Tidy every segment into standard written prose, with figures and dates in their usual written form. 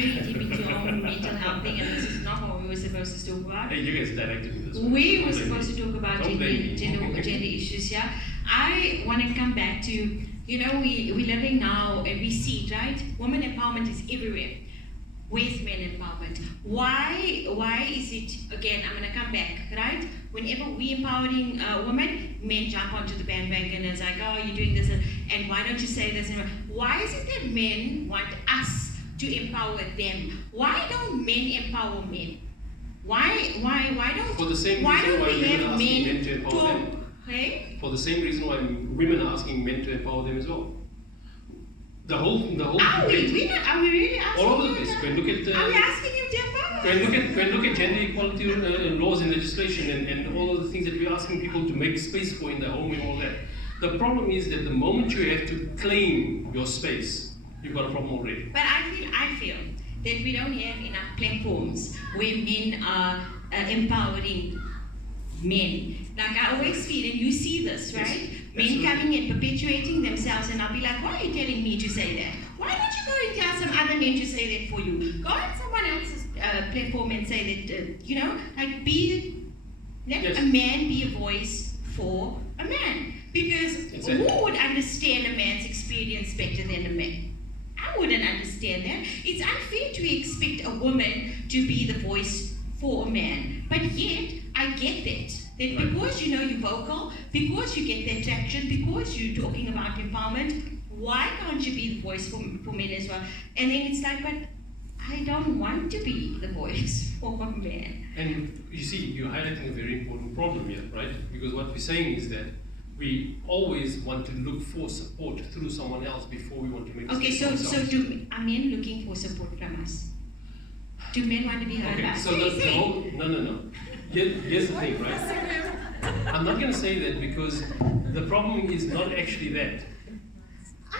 very deep into your own mental health thing, and this is not what we were supposed to talk about. Hey, you guys directed me this. We were supposed to talk about gender issues here. I want to come back to, you know, we're living now and we see it, right? Women empowerment is everywhere. Where's men empowerment? Why is it, again, I'm going to come back, right? Whenever we're empowering women, men jump onto the bandwagon and it's like, oh, you're doing this, and why don't you say this? And why is it that men want us to empower them? Why don't men empower men? Why don't, for the same why reason don't why we women have are asking men men to empower them. Hey? For the same reason why women are asking men to empower them as well. The whole Are we really asking all over the you place. that? When look at Are we asking you to empower? when look at gender equality laws and legislation and all of the things that we're asking people to make space for in their home and all that. The problem is that the moment you have to claim your space, you've got a problem already. But I feel that we don't have enough platforms where men are empowering men. Like I always feel, and you see this, right? Yes, men absolutely. coming and perpetuating themselves, and I'll be like, why are you telling me to say that? Why don't you go and tell some other men to say that for you? Go on someone else's platform and say that, you know, like let Yes. a man be a voice for a man. Because Exactly. who would understand a man's experience better than a man? I wouldn't understand that. It's unfair to expect a woman to be the voice for a man. But yet, I get that. That because you know you're vocal, because you get that traction, because you're talking about empowerment, why can't you be the voice for men as well? And then it's like, but I don't want to be the voice for a man. And you see, you're highlighting a very important problem here, right? Because what we're saying is that we always want to look for support through someone else before we want to make Okay, space for ourselves. are men looking for support from us? Do men want to be heard by Okay, us? so the whole, no. Here's the thing, right? I'm not going to say that because the problem is not actually that.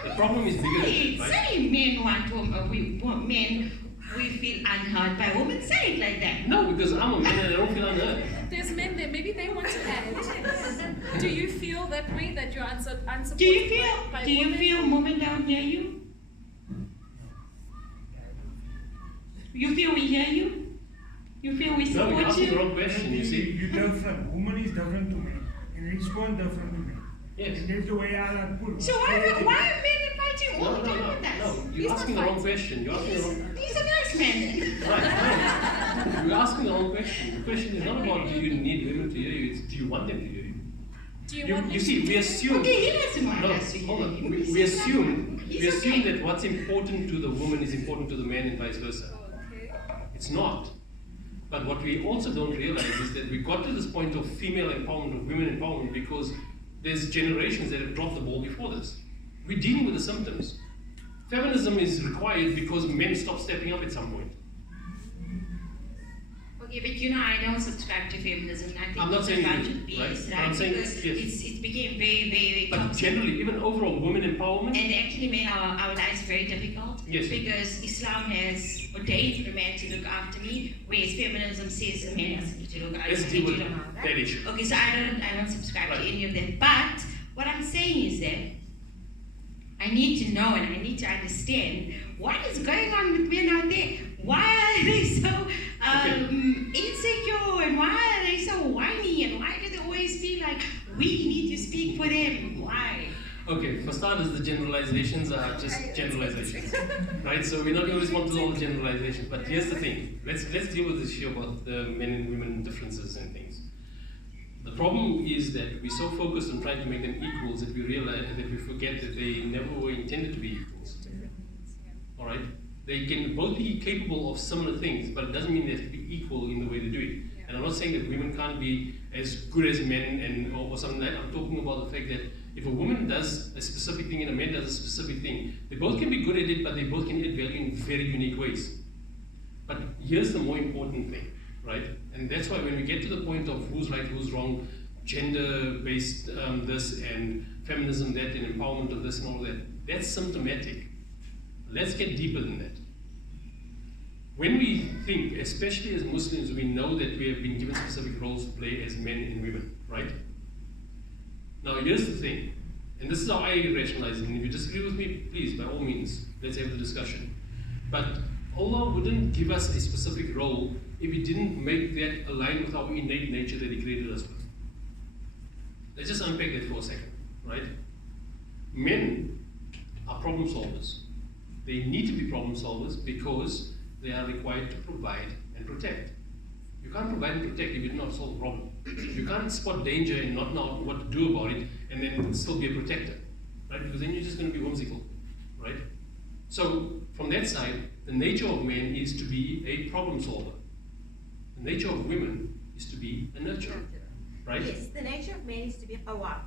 The problem is bigger than that, right? Say men we feel unheard by women. Say it like that. No, because I'm a man and I don't feel unheard. There's men there, maybe they want to add. Do you feel that way, that you're unsupported Do you by feel women don't hear you? You feel we hear you? You feel we No, support you're asking the you? wrong question, you see. You different. Woman is different to men. And respond different to men. Yes. And that's the way I like put it. So why are men fighting all No, the time with us? no. He's You're not asking the wrong fighting. question. You're asking the wrong. He's a nice man. Right. You're asking the wrong question. The question is not about do you need women to hear you. It's do you want them to hear you. Do you want You them see, to we do assume. Okay, he doesn't want No, us to hear hold on. him. We He's assume okay. that what's important to the woman is important to the man and vice versa. Okay. It's not. But what we also don't realize is that we got to this point of female empowerment, of women empowerment, because there's generations that have dropped the ball before this. We're dealing with the symptoms. Feminism is required because men stop stepping up at some point. Okay, but you know, I don't subscribe to feminism. I think I'm not it's saying a bunch you of do, BS, right? right? I'm saying, because yes. it became very, very, very But toxic. generally, even overall women empowerment, And it actually made our lives very difficult. Yes. Because Islam has ordained a man to look after me, whereas feminism says a man has to look after let's deal with that issue. Okay, so I don't subscribe to Right. any of that. But what I'm saying is that I need to know and I need to understand what is going on with men out there. Why are they so insecure and why are they so whiny and why do they always feel like we need to speak for them? Why? Okay, for starters, the generalizations are just generalizations, right? So we're not going to respond to all the generalizations. But here's the thing: let's deal with this issue about the men and women differences and things. The problem is that we're so focused on trying to make them equals that we realize that we forget that they never were intended to be equals. All right? They can both be capable of similar things, but it doesn't mean they have to be equal in the way they do it. And I'm not saying that women can't be as good as men or something like that. I'm talking about the fact that if a woman does a specific thing and a man does a specific thing, they both can be good at it, but they both can add value in very unique ways. But here's the more important thing, right? And that's why when we get to the point of who's right, who's wrong, gender-based this and feminism that and empowerment of this and all that, that's symptomatic. Let's get deeper than that. When we think, especially as Muslims, we know that we have been given specific roles to play as men and women, right? Now here's the thing, and this is how I rationalize it, and if you disagree with me, please, by all means, let's have the discussion. But Allah wouldn't give us a specific role if He didn't make that align with our innate nature that He created us with. Let's just unpack that for a second, right? Men are problem solvers. They need to be problem solvers because they are required to provide and protect. You can't provide and protect if you do not solve a problem. You can't spot danger and not know what to do about it and then still be a protector, right? Because then you're just going to be whimsical, right? So from that side, the nature of men is to be a problem solver. The nature of women is to be a nurturer, right? Yes, the nature of men is to be a power,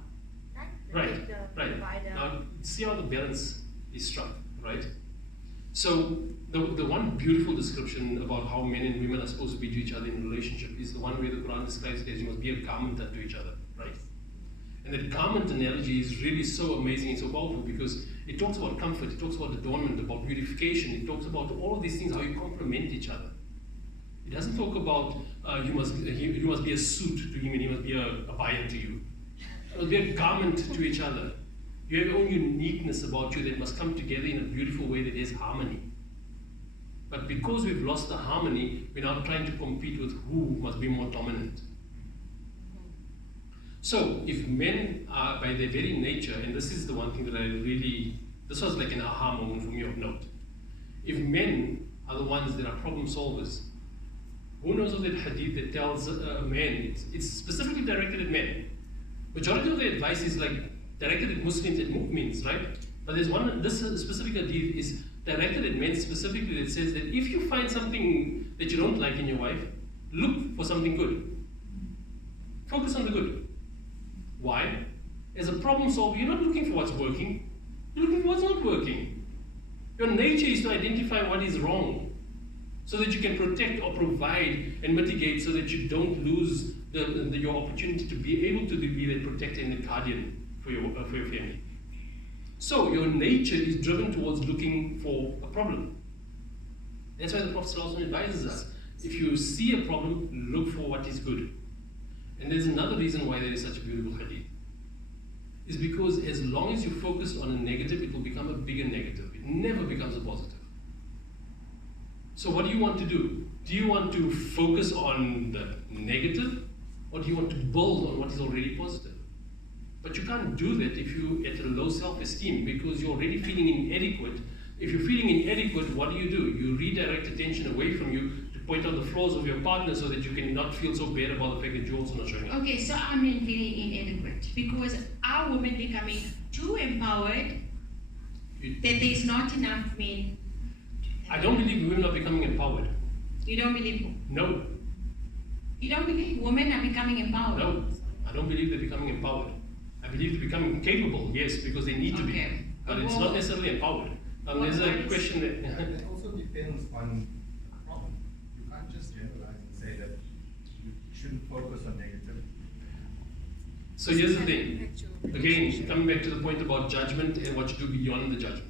right? Right, right. Provider. Now, see how the balance is struck, right? So, the one beautiful description about how men and women are supposed to be to each other in a relationship is the one where the Quran describes it as you must be a garment unto each other, right? And that garment analogy is really so amazing and so powerful because it talks about comfort, it talks about adornment, about beautification, it talks about all of these things, how you complement each other. It doesn't talk about you must be a suit to him and he must be a abaya to you. You must be a garment to each other. You have your own uniqueness about you that must come together in a beautiful way that has harmony. But because we've lost the harmony, we're now trying to compete with who must be more dominant. So, if men are by their very nature, and this is the one thing that this was like an aha moment for me of note. If men are the ones that are problem solvers, who knows of that hadith that tells a man, it's specifically directed at men. Majority of the advice is like directed at Muslims and mu'mins, right? But there's one, this specific hadith is directed at men specifically that says that if you find something that you don't like in your wife, look for something good. Focus on the good. Why? As a problem solver, you're not looking for what's working, you're looking for what's not working. Your nature is to identify what is wrong so that you can protect or provide and mitigate so that you don't lose your opportunity to be able to be the protector and the guardian for your family. So your nature is driven towards looking for a problem. That's why the Prophet ﷺ advises us, if you see a problem, look for what is good. And there's another reason why there is such a beautiful hadith. Is because as long as you focus on a negative, it will become a bigger negative. It never becomes a positive. So what do you want to do? Do you want to focus on the negative, or do you want to build on what is already positive? But you can't do that if you're at a low self-esteem because you're already feeling inadequate. If you're feeling inadequate, what do? You redirect attention away from you to point out the flaws of your partner so that you can not feel so bad about the fact that you're also not showing up. Okay, so I'm feeling inadequate because are women becoming too empowered that there's not enough men? I don't believe women are becoming empowered. You don't believe? No. You don't believe women are becoming empowered? No, I don't believe they're becoming empowered. I believe they're becoming capable, yes, because they need to be. But it's not necessarily empowered. There's a question that... It also depends on the problem. You can't just generalize and say that you shouldn't focus on negativity. So here's the thing. Again, coming back to the point about judgment and what you do beyond the judgment.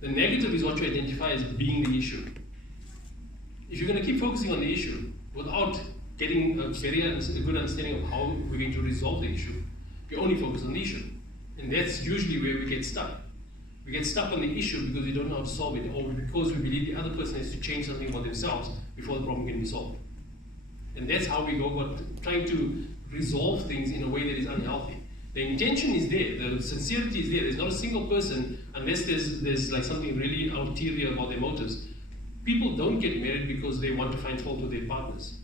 The negative is what you identify as being the issue. If you're going to keep focusing on the issue without getting a good understanding of how we're going to resolve the issue, you only focus on the issue. And that's usually where we get stuck. We get stuck on the issue because we don't know how to solve it, or because we believe the other person has to change something about themselves before the problem can be solved. And that's how we go about trying to resolve things in a way that is unhealthy. The intention is there, the sincerity is there. There's not a single person, unless there's like something really ulterior about their motives. People don't get married because they want to find fault with their partners.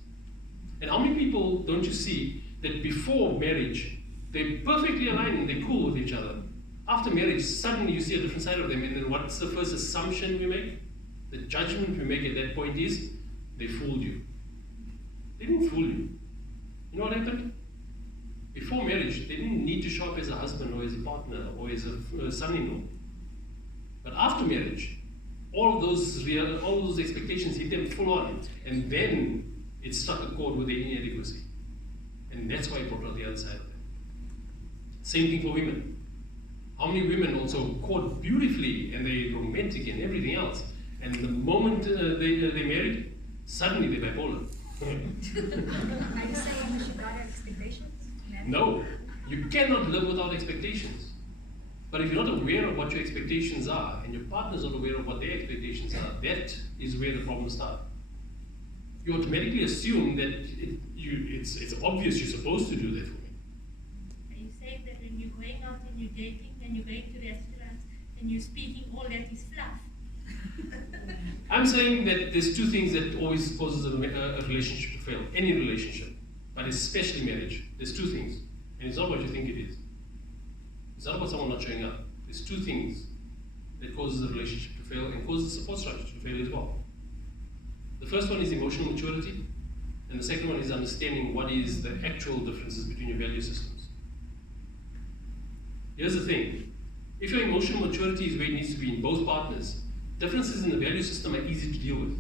And how many people don't you see that before marriage, they're perfectly aligned and they're cool with each other. After marriage, suddenly you see a different side of them, and then what's the first assumption we make? The judgment we make at that point is, they fooled you. They didn't fool you. You know what happened? Before marriage, they didn't need to show up as a husband or as a partner or as a son-in-law. But after marriage, all of those expectations hit them full on, and then it struck a chord with their inadequacy. And that's why it brought out the other side of them. Same thing for women. How many women also court beautifully and they're romantic and everything else, and the moment they're married, suddenly they're bipolar. Are you saying we should not have expectations? No, you cannot live without expectations. But if you're not aware of what your expectations are, and your partner's not aware of what their expectations are, that is where the problems start. You automatically assume that it's obvious you're supposed to do that for me. Are you saying that when you're going out and you're dating and you're going to restaurants and you're speaking, all that is fluff? I'm saying that there's two things that always causes a relationship to fail, any relationship, but especially marriage. There's two things, and it's not what you think it is. It's not about someone not showing up. There's two things that causes a relationship to fail and causes the support structure to fail as well. The first one is emotional maturity, and the second one is understanding what is the actual differences between your value systems. Here's the thing. If your emotional maturity is where it needs to be in both partners, differences in the value system are easy to deal with.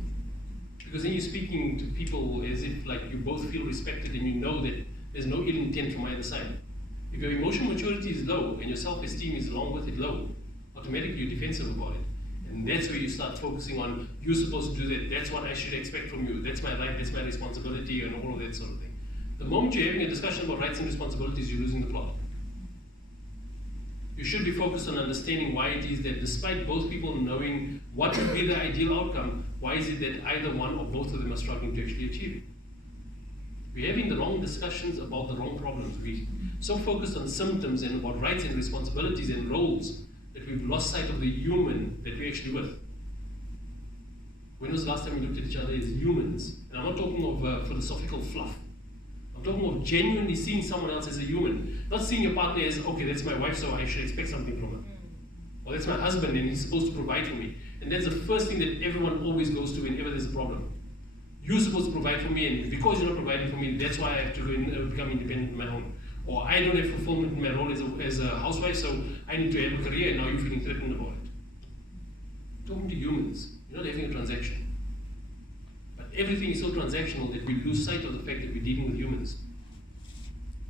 Because then you're speaking to people as if like you both feel respected and you know that there's no ill intent from either side. If your emotional maturity is low and your self-esteem is along with it low, automatically you're defensive about it. And that's where you start focusing on, you're supposed to do that, that's what I should expect from you, that's my right, that's my responsibility, and all of that sort of thing. The moment you're having a discussion about rights and responsibilities, you're losing the plot. You should be focused on understanding why it is that despite both people knowing what would be the ideal outcome, why is it that either one or both of them are struggling to actually achieve it? We're having the wrong discussions about the wrong problems. We're so focused on symptoms and about rights and responsibilities and roles that we've lost sight of the human that we're actually with. When was the last time we looked at each other as humans? And I'm not talking of philosophical fluff. I'm talking of genuinely seeing someone else as a human. Not seeing your partner as, okay, that's my wife, so I should expect something from her. Or that's my husband and he's supposed to provide for me. And that's the first thing that everyone always goes to whenever there's a problem. You're supposed to provide for me, and because you're not providing for me, that's why I have to become independent on my own. Or I don't have fulfillment in my role as a housewife, so I need to have a career, and now you're feeling threatened about it. You're talking to humans. You're not having a transaction. But everything is so transactional that we lose sight of the fact that we're dealing with humans.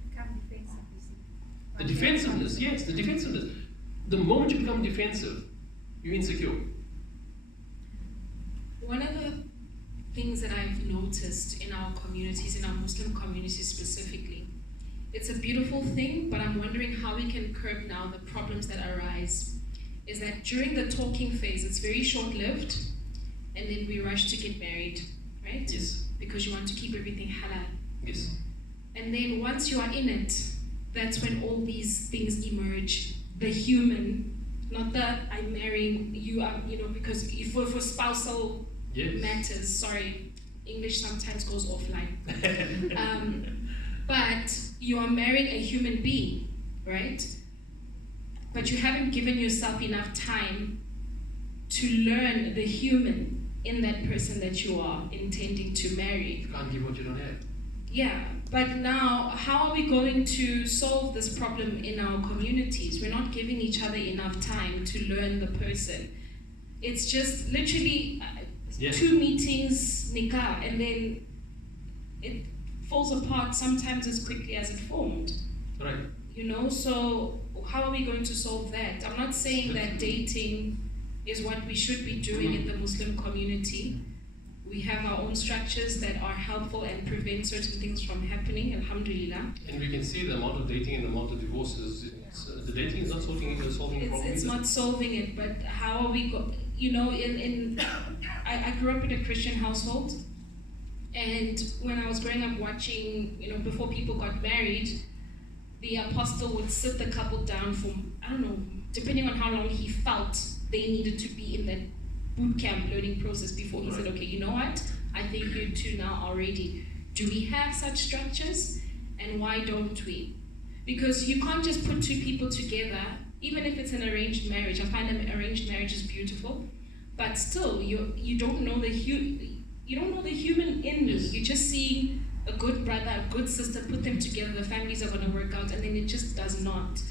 Become defensive, you see. The defensiveness, yes, the defensiveness. The moment you become defensive, you're insecure. One of the things that I've noticed in our communities, in our Muslim communities specifically, it's a beautiful thing, but I'm wondering how we can curb now the problems that arise, is that during the talking phase, it's very short-lived, and then we rush to get married, right? Yes. Because you want to keep everything halal. Yes. And then once you are in it, that's when all these things emerge. The human, not the I'm marrying you, because for spousal matters, sorry, English sometimes goes offline. But you are marrying a human being, right? But you haven't given yourself enough time to learn the human in that person that you are intending to marry. You can't give what you don't have. Yeah, but now how are we going to solve this problem in our communities? We're not giving each other enough time to learn the person. It's just literally 2 meetings, nikah, and then it falls apart sometimes as quickly as it formed. Right. So how are we going to solve that? I'm not saying that dating is what we should be doing in the Muslim community. We have our own structures that are helpful and prevent certain things from happening, alhamdulillah. And we can see the amount of dating and the amount of divorces. The dating is not solving the problem. It's not solving it, but how are we I grew up in a Christian household, and when I was growing up watching, before people got married, the apostle would sit the couple down for, I don't know, depending on how long he felt they needed to be in that boot camp learning process before he said, okay, you know what? I think you two now are ready. Do we have such structures? And why don't we? Because you can't just put 2 people together, even if it's an arranged marriage. I find an arranged marriage is beautiful, but still, you don't know the human in me. You're just seeing a good brother, a good sister, put them together, the families are going to work out, and then it just does not.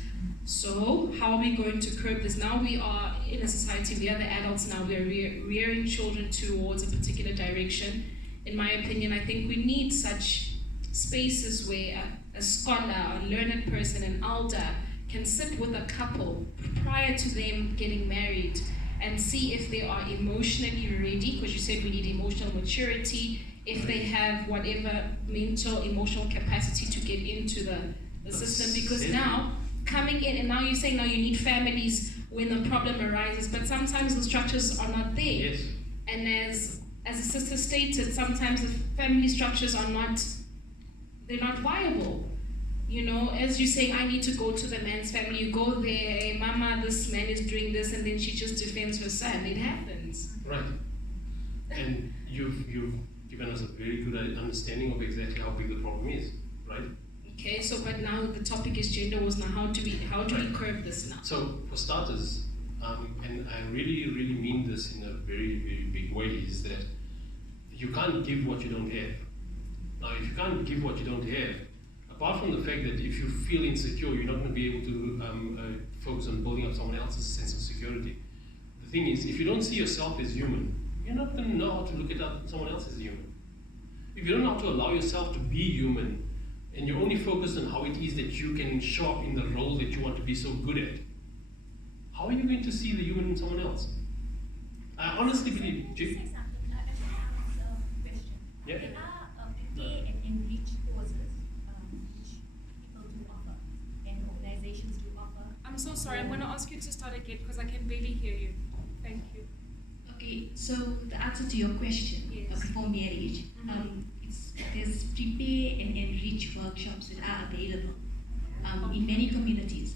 So how are we going to curb this? Now we are in a society, we are the adults now, we are rearing children towards a particular direction. In my opinion, I think we need such spaces where a scholar, a learned person, an elder can sit with a couple prior to them getting married and see if they are emotionally ready, because you said we need emotional maturity, if they have whatever mental, emotional capacity to get into the system. Because now, coming in, and now you're saying now you need families when the problem arises, but sometimes the structures are not there. Yes. And as the sister stated, sometimes the family structures are not, they're not viable. You know, as you say, I need to go to the man's family. You go there, hey, mama, this man is doing this, and then she just defends her son. It happens. Right. And you've given us a very good understanding of exactly how big the problem is, right? Okay, so but now the topic is gender wars. Now, how do we curb this now? So for starters, and I really mean this in a very, very big way, is that you can't give what you don't have. Now, if you can't give what you don't have, apart from the fact that if you feel insecure, you're not going to be able to focus on building up someone else's sense of security. The thing is, if you don't see yourself as human, you're not going to know how to look at someone else as human. If you don't know how to allow yourself to be human, and you're only focused on how it is that you can show up in the role that you want to be so good at, how are you going to see the human in someone else? I honestly believe... Can I say something? I just ask a question. Yeah. There are prepare and enrich courses which people do offer and organizations do offer. I'm so sorry, I'm going to ask you to start again because I can barely hear you. Thank you. Okay, so the answer to your question Yes. before marriage, there's prepare and enrich workshops that are available in many communities.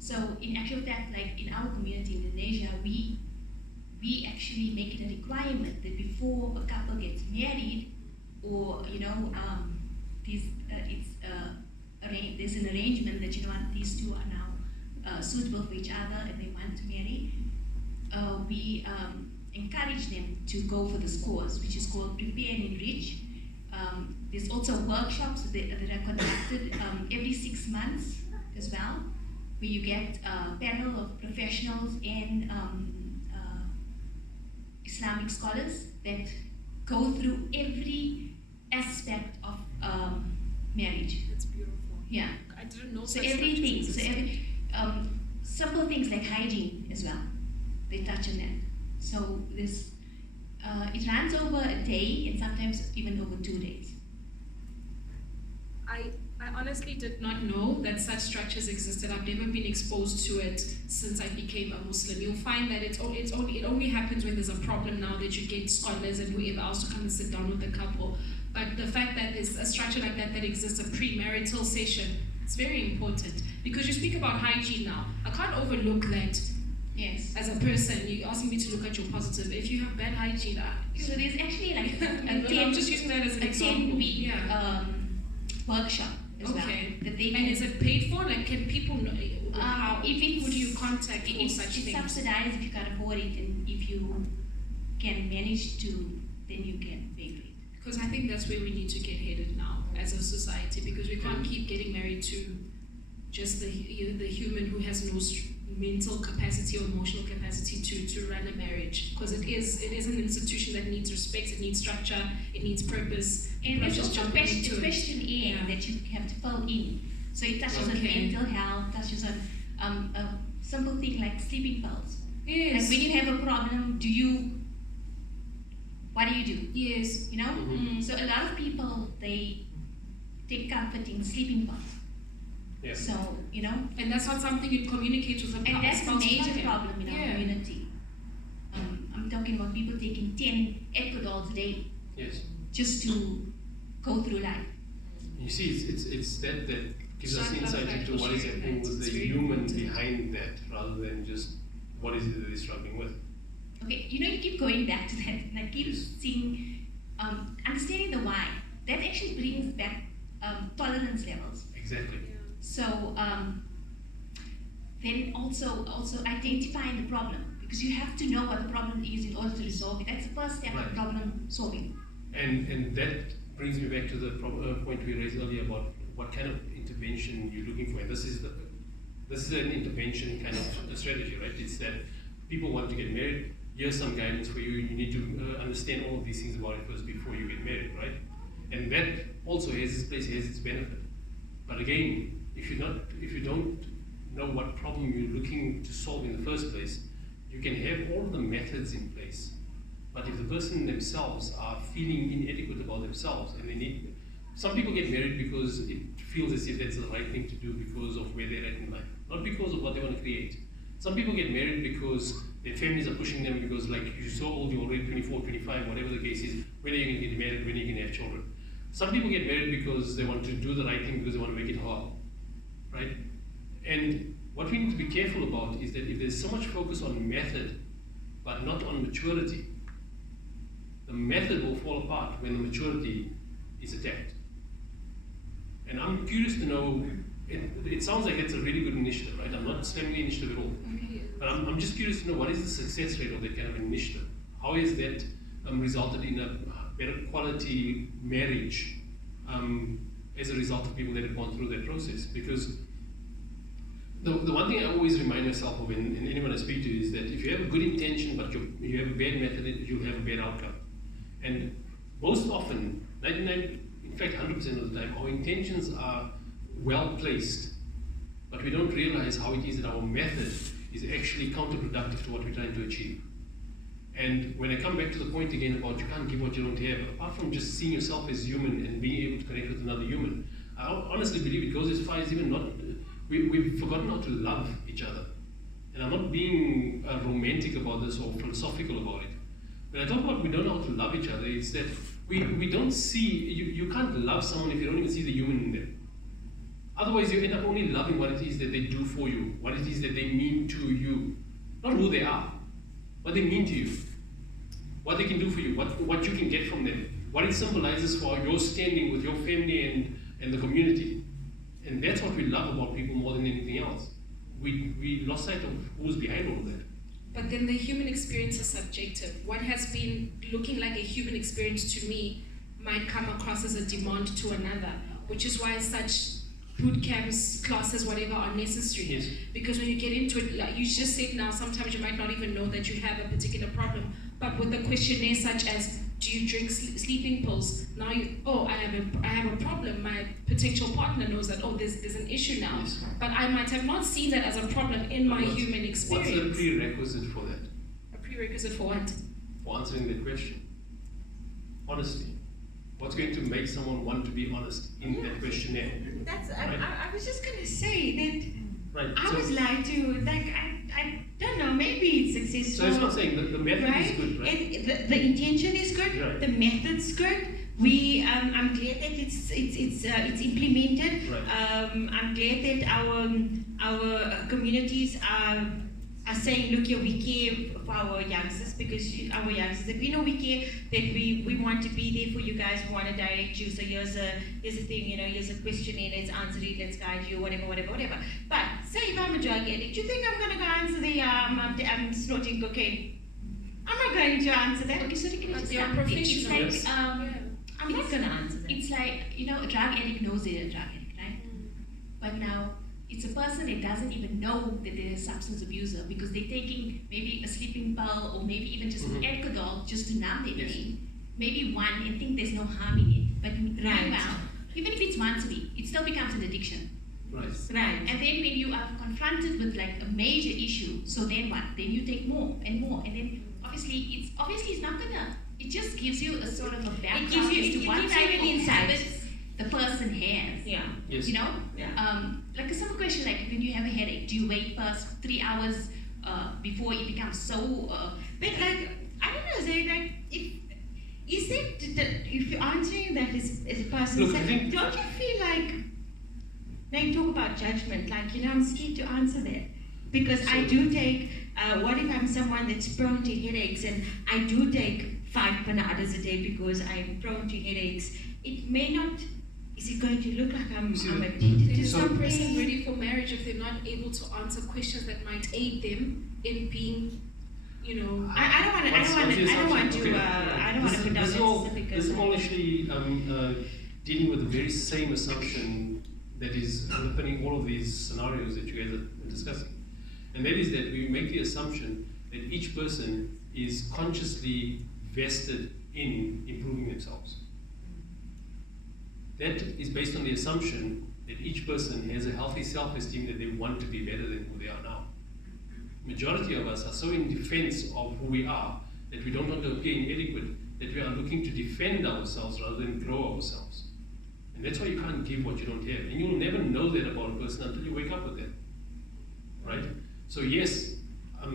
So in actual fact, like in our community in Indonesia, we actually make it a requirement that before a couple gets married, or there's an arrangement that these two are now suitable for each other and they want to marry. We encourage them to go for this course, which is called Prepare and Enrich. There's also workshops that are conducted every 6 months as well, where you get a panel of professionals and Islamic scholars that go through every aspect of marriage. That's beautiful. Yeah. I didn't know So such everything, structures existed. simple things like hygiene as well, they touch on that. So this, it runs over a day and sometimes even over 2 days. I honestly did not know that such structures existed. I've never been exposed to it since I became a Muslim. You'll find that it only happens when there's a problem now that you get scholars and whoever else to come and sit down with the couple. But the fact that there's a structure like that exists, a premarital session, it's very important. Because you speak about hygiene now. I can't overlook that. Yes. As a person, you're asking me to look at your positive. If you have bad hygiene, So there's actually like I'm just using that as an example. 10-week workshop as well. Okay. That they And can, is it paid for? Like, can people know? How? if it's, Who do you contact for it's, such it's things? subsidized if you can afford it, and if you can manage to, then you can pay for it. Because I think that's where we need to get headed now as a society, because we can't keep getting married to just the human who has no mental capacity or emotional capacity to run a marriage, because it is an institution that needs respect, it needs structure, it needs purpose. And not there's just also jumping into it. questionnaire that you have to fill in. So it touches on Okay. mental health, touches on a simple thing like sleeping pills. Yes. Like when you have a problem, what do you do? Yes. You know? Mhm. So a lot of people, they take comfort in sleeping pills. Yeah. So, And that's not something you communicate with a and that's a spouse major partner. problem in our Yeah. community. I'm talking about people taking 10 Ecodols a day Yes. just to go through life. You see, it's that gives us Shut up, insight like, into what is sharing happening that. with It's the very human important. behind that, rather than just what is it that they're struggling with. Okay, you keep going back to that, and I keep Yes. seeing, understanding the why. That actually brings back tolerance levels. Exactly. So then also identifying the problem, because you have to know what the problem is in order to resolve it. That's the first step Right. of problem solving. And that brings me back to the point we raised earlier about what kind of intervention you're looking for. And this is an intervention kind of a strategy, right? It's that people want to get married. Here's some guidance for you. You need to understand all of these things about it first before you get married, right? And that also has its place, has its benefit. But again, if you don't know what problem you're looking to solve in the first place, you can have all the methods in place. But if the person themselves are feeling inadequate about themselves and they need Some people get married because it feels as if that's the right thing to do because of where they're at in life, not because of what they want to create. Some people get married because their families are pushing them because, like, you're so old, you're already 24, 25, whatever the case is, when are you going to get married, when are you going to have children? Some people get married because they want to do the right thing because they want to make it hard, right? And what we need to be careful about is that if there's so much focus on method, but not on maturity, the method will fall apart when the maturity is attacked. And I'm curious to know, it sounds like it's a really good initiative, right? I'm not slamming the initiative at all. But I'm just curious to know, what is the success rate of that kind of initiative? How has that resulted in a better quality marriage as a result of people that have gone through that process? Because the one thing I always remind myself of, and anyone I speak to, is that if you have a good intention but you have a bad method, you'll have a bad outcome. And most often, 99, in fact 100% of the time, our intentions are well placed, but we don't realize how it is that our method is actually counterproductive to what we're trying to achieve. And when I come back to the point again about you can't give what you don't have, apart from just seeing yourself as human and being able to connect with another human, I honestly believe it goes as far as even not, we've forgotten how to love each other. And I'm not being romantic about this or philosophical about it. When I talk about we don't know how to love each other, it's that we don't see, you can't love someone if you don't even see the human in them. Otherwise, you end up only loving what it is that they do for you, what it is that they mean to you. Not who they are, what they mean to you, what they can do for you, what you can get from them, what it symbolizes for your standing with your family and the community. And that's what we love about people more than anything else. We lost sight of who's behind all of that. But then the human experience is subjective. What has been looking like a human experience to me might come across as a demand to another, which is why such boot camps, classes, whatever are necessary. Yes. Because when you get into it, like you just said now, sometimes you might not even know that you have a particular problem. But with a questionnaire such as, do you drink sleeping pills? Now I have a problem. My potential partner knows that, there's an issue now. Yes. But I might have not seen that as a problem in my human experience. What's the prerequisite for that? A prerequisite for what? For answering that question. Honesty. What's going to make someone want to be honest in that questionnaire? I was just going to say that right. I was lied to, like, I don't know, maybe it's successful. So that's what I'm saying, the method right? is good, right? And the intention is good, right. The method's good. I'm glad that it's implemented. Right. I'm glad that our communities are saying, look here, we care for our youngsters, because our youngsters, that we know we care, that we want to be there for you guys, we want to direct you, so here's a thing, here's a questionnaire, let's answer it, let's guide you, whatever. But say if I'm a drug addict, you think I'm going to go answer the I'm snorting cocaine? I'm not going to answer that. Okay, so you can But just they are professional. It's like, I'm not going to answer that. it's like, a drug addict knows they're a drug addict, right? But now, it's a person that doesn't even know that they're a substance abuser because they're taking maybe a sleeping pill or maybe even just an alcohol just to numb their pain. Maybe one and think there's no harm in it. But meanwhile, even if it's once a week, it still becomes an addiction. Right. Right. And then when you are confronted with like a major issue, so then what? Then you take more and more, and then obviously it's not gonna. It just gives you a sort of a background as to what type of habits the person has. Yeah. Yes. Yeah. Like a simple question, like when you have a headache, do you wait first 3 hours before it becomes so? But like, I don't know, Zay, like, if you're answering that as a person, Look, I think, don't you feel like, now you talk about judgment, like, I'm scared to answer that. Because I do take, what if I'm someone that's prone to headaches, and I do take 5 Panadas a day because I'm prone to headaches, it may not, is it going to look like I'm addicted to Is some person something? ready for marriage if they're not able to answer questions that might aid them in being, I don't want to put down this that is all actually dealing with the very same assumption that is underpinning all of these scenarios that you guys are discussing. And that is that we make the assumption that each person is consciously vested in improving themselves. That is based on the assumption that each person has a healthy self-esteem, that they want to be better than who they are now. Majority of us are so in defense of who we are that we don't want to appear inadequate, that we are looking to defend ourselves rather than grow ourselves. And that's why you can't give what you don't have. And you'll never know that about a person until you wake up with that. Right? So yes, I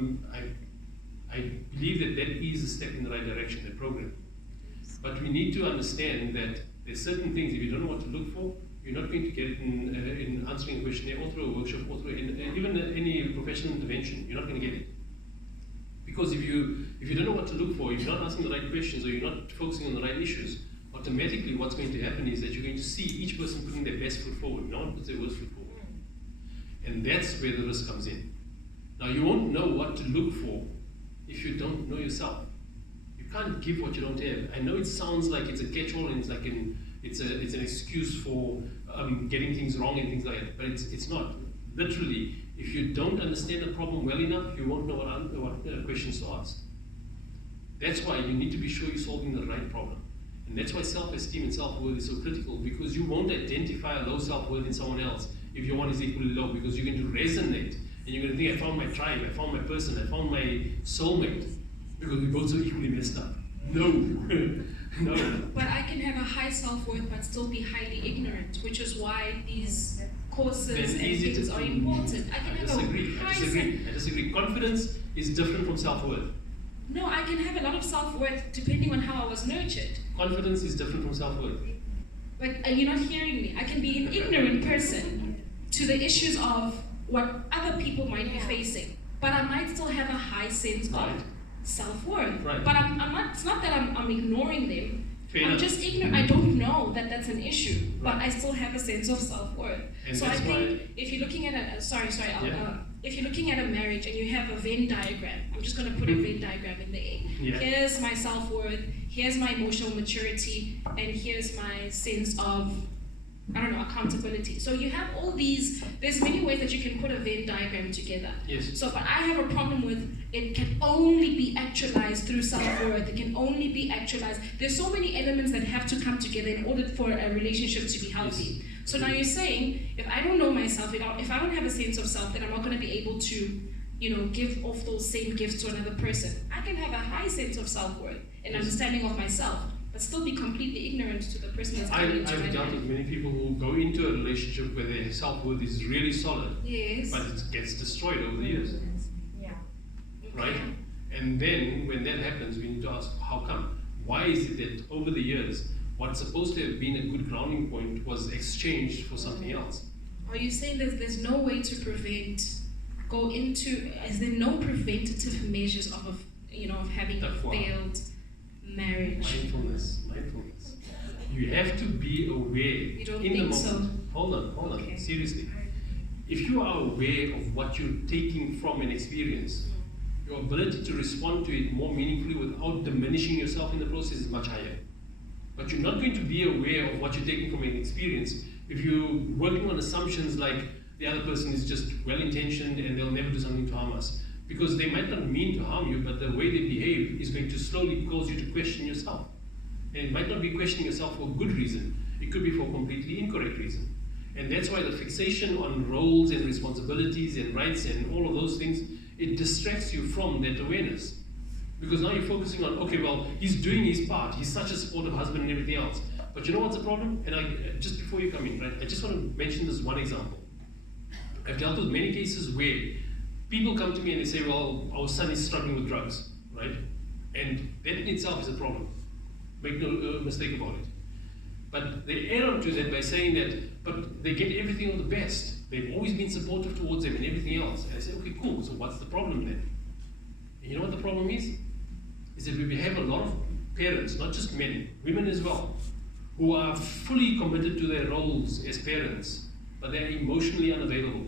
believe that that is a step in the right direction, the program. But we need to understand that there's certain things, if you don't know what to look for, you're not going to get it in answering a questionnaire or through a workshop or through even any professional intervention. You're not going to get it. Because if you don't know what to look for, if you're not asking the right questions or you're not focusing on the right issues, automatically what's going to happen is that you're going to see each person putting their best foot forward. No one puts their worst foot forward. And that's where the risk comes in. Now you won't know what to look for if you don't know yourself. You can't give what you don't have. I know it sounds like it's a catch-all and it's an excuse for getting things wrong and things like that, but it's not. Literally, if you don't understand the problem well enough, you won't know what questions to ask. That's why you need to be sure you're solving the right problem. And that's why self-esteem and self-worth is so critical, because you won't identify a low self-worth in someone else if your one is equally low, because you're going to resonate and you're going to think, I found my tribe, I found my person, I found my soulmate, because we're both so equally messed up. No. No. But I can have a high self-worth but still be highly ignorant, which is why these courses and things are important. I disagree. Confidence is different from self-worth. No, I can have a lot of self-worth depending on how I was nurtured. Confidence is different from self-worth. But you're not hearing me. I can be an ignorant person to the issues of what other people might be facing, but I might still have a high sense of self-worth. Right. But I'm not, it's not that I'm ignoring them. Fair I'm enough. just ignorant. I don't know that that's an issue, but I still have a sense of self-worth. And so I that's think if you're looking at if you're looking at a marriage and you have a Venn diagram, I'm just going to put a Venn diagram in the A. Yeah. Here's my self-worth, here's my emotional maturity, and here's my sense of, I don't know, accountability. So you have all these, there's many ways that you can put a Venn diagram together. Yes. So, but I have a problem with it can only be actualized through self-worth. It can only be actualized. There's so many elements that have to come together in order for a relationship to be healthy. Yes. So now you're saying, if I don't know myself, if I don't have a sense of self, then I'm not going to be able to, give off those same gifts to another person. I can have a high sense of self-worth and understanding of myself, but still be completely ignorant to the person that's coming into my life. I've dealt with many people who go into a relationship where their self-worth is really solid, yes, but it gets destroyed over the years. Yeah. Right? And then when that happens, we need to ask, how come? Why is it that over the years, what's supposed to have been a good grounding point was exchanged for something else? Are you saying that there's no way to is there no preventative measures of having a failed marriage? Mindfulness. You have to be aware You don't in think the so? moment. Hold on, seriously. If you are aware of what you're taking from an experience, your ability to respond to it more meaningfully without diminishing yourself in the process is much higher. But you're not going to be aware of what you're taking from an experience if you're working on assumptions like the other person is just well-intentioned and they'll never do something to harm us. Because they might not mean to harm you, but the way they behave is going to slowly cause you to question yourself. And it might not be questioning yourself for a good reason. It could be for a completely incorrect reason. And that's why the fixation on roles and responsibilities and rights and all of those things, it distracts you from that awareness. Because now you're focusing on, okay, well, he's doing his part. He's such a supportive husband and everything else. But you know what's the problem? And just before you come in, right, I just want to mention this one example. I've dealt with many cases where people come to me and they say, well, our son is struggling with drugs, right? And that in itself is a problem. Make no mistake about it. But they err onto that by saying that, but they get everything of the best. They've always been supportive towards them and everything else. And I say, okay, cool, so what's the problem then? And you know what the problem is? Is that we have a lot of parents, not just men, women as well, who are fully committed to their roles as parents, but they're emotionally unavailable.